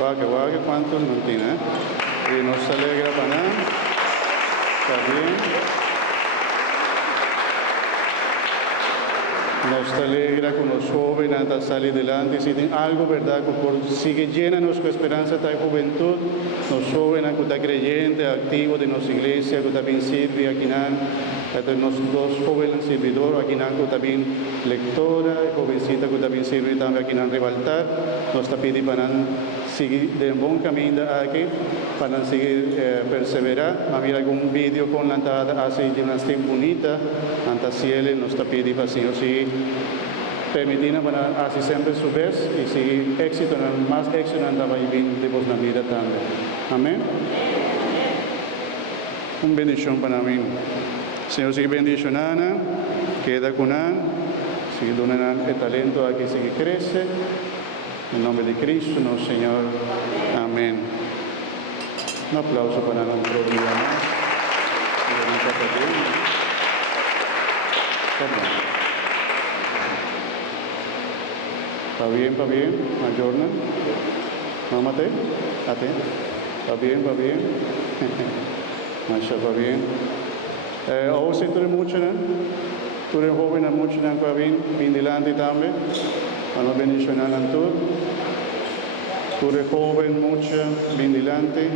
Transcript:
Guau, que cuántos no tiene, y nos alegra para nada. Está bien. Nos alegra con los jóvenes a salir adelante. Si tienen algo, ¿verdad? Que sigue llénanos con esperanza de juventud. Los jóvenes que están creyentes, activos de nuestra iglesia, que también sirven aquí. Entonces, los dos jóvenes servidores aquí, que también lectora, jovencita que también sirve también aquí en Rivaltar. Nos está pidiendo para seguir de un buen camino aquí, para seguir perseverar. A ver algún vídeo con la entrada hace gimnasia bonita, ante cielo, nos está pidiendo para Señor, sí. Permitirnos para hacer siempre su vez y seguir éxito, más éxito en la vida también. Amén. Un bendición para mí. Señor, sigue bendicionando, queda con él, sigue donando el talento a que sigue crece. En nombre de Cristo, nuestro Señor. Amén. Un aplauso para nuestro día más. Va bien, Mayorna. Mámate, va bien. Masha, va bien. Hoy se tuve mucho, ¿no? Tuve joven, mucho, ¿no? Va bien, delante también. A los bendicionar a todos. Tuve joven, mucho, delante.